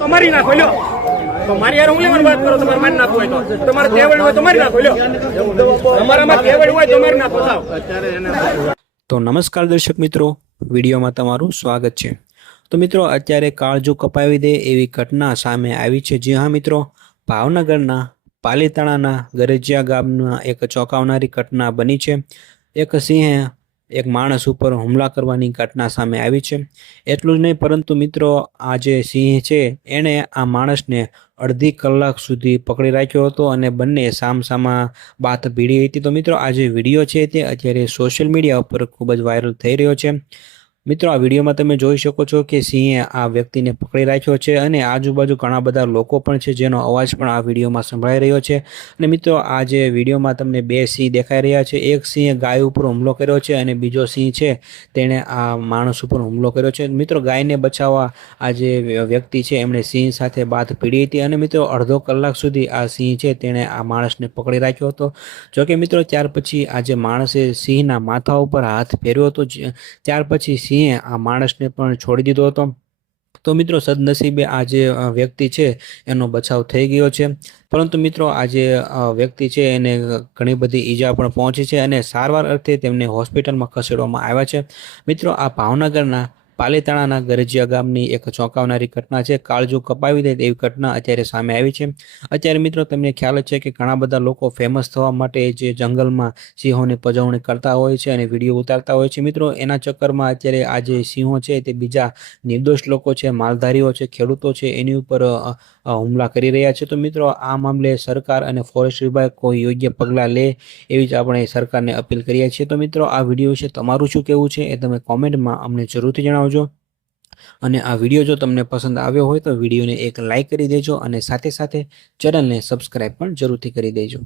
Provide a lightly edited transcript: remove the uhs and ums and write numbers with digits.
તો મારી નાખો લ્યો તો મારી યાર હું લેવાની વાત કરો તમારે મારી નાખો હોય તો તમારે તેવડ હોય તો મારી નાખો લ્યો તમારામાં તેવડ હોય તો મારી નાખો સાવ તો નમસ્કાર દર્શક મિત્રો, વિડીયોમાં તમારું સ્વાગત છે। તો મિત્રો, અત્યારે કાળજું કપાવી દે એવી ઘટના સામે આવી છે। જી હા મિત્રો, ભાવનગરના પાલીતાણાના ગરજિયા ગામના એક ચોંકાવનારી ઘટના બની છે। એક સિંહે એક માણસ ઉપર હુમલા કરવાની ઘટના સામે આવી છે। એટલું જ નહીં, પરંતુ મિત્રો આ જે સિંહ છે એણે આ માણસને અડધી કલાક સુધી પકડી રાખ્યો હતો અને બંને સામસામા વાત ભીડી હતી। તો મિત્રો, આ જે વિડીયો છે તે અત્યારે સોશિયલ મીડિયા ઉપર ખૂબ જ વાયરલ થઈ રહ્યો છે। મિત્રો, આ વિડીયોમાં તમે જોઈ શકો છો કે સિંહે આ વ્યક્તિને પકડી રાખ્યો છે અને આજુબાજુ ઘણા બધા લોકો પણ છે જેનો અવાજ પણ આ વિડીયોમાં સંભળાઈ રહ્યો છે। અને મિત્રો, આ જે વિડીયોમાં તમને બે સિંહ દેખાઈ રહ્યા છે। એક સિંહે ગાય ઉપર હુમલો કર્યો છે અને બીજો સિંહ છે તેણે આ માણસ ઉપર હુમલો કર્યો છે। મિત્રો, ગાયને બચાવવા આ જે વ્યક્તિ છે એમણે સિંહ સાથે વાત ભીડી હતી અને મિત્રો અડધો કલાક સુધી આ સિંહ છે તેણે આ માણસને પકડી રાખ્યો હતો। જોકે મિત્રો, ત્યાર પછી આ જે માણસે સિંહના માથા ઉપર હાથ ફેર્યો હતો, ત્યાર પછી સિંહે આ માણસને પણ છોડી દીધો હતો। તો મિત્રો, સદનસીબે આ જે વ્યક્તિ છે એનો બચાવ થઈ ગયો છે। પરંતુ મિત્રો, આ જે વ્યક્તિ છે એને ઘણી બધી ઈજા પણ પહોંચી છે અને સારવાર અર્થે તેમને હોસ્પિટલમાં ખસેડવામાં આવ્યા છે। મિત્રો, આ ભાવનગરના પાલીતાણાના ગરજિયા ગામની એક ચોંકાવનારી ઘટના છે। કાળજું કપાવી દે તેવી ઘટના અત્યારે સામે આવી છે। અત્યારે મિત્રો, તમને ખ્યાલ જ છે કે ઘણા બધા લોકો ફેમસ થવા માટે જે જંગલમાં સિંહોની પજવણી કરતા હોય છે અને વિડીયો ઉતારતા હોય છે। મિત્રો, એના ચક્કરમાં અત્યારે આ જે સિંહો છે તે બીજા નિર્દોષ લોકો છે, માલધારીઓ છે, ખેડૂતો છે એની ઉપર હુમલા કરી રહ્યા છે। તો મિત્રો, આ મામલે સરકાર અને ફોરેસ્ટ વિભાગ કોઈ યોગ્ય પગલાં લે એવી જ આપણે સરકારને અપીલ કરીએ છીએ। તો મિત્રો, આ વિડીયો વિશે તમારું શું કહેવું છે એ તમે કોમેન્ટમાં અમને જરૂરથી જણાવજો। અને આ વિડીયો જો તમને પસંદ આવ્યો હોય તો વિડીયોને એક લાઇક કરી દેજો અને સાથે સાથે ચેનલને સબસ્ક્રાઈબ પણ જરૂરથી કરી દેજો।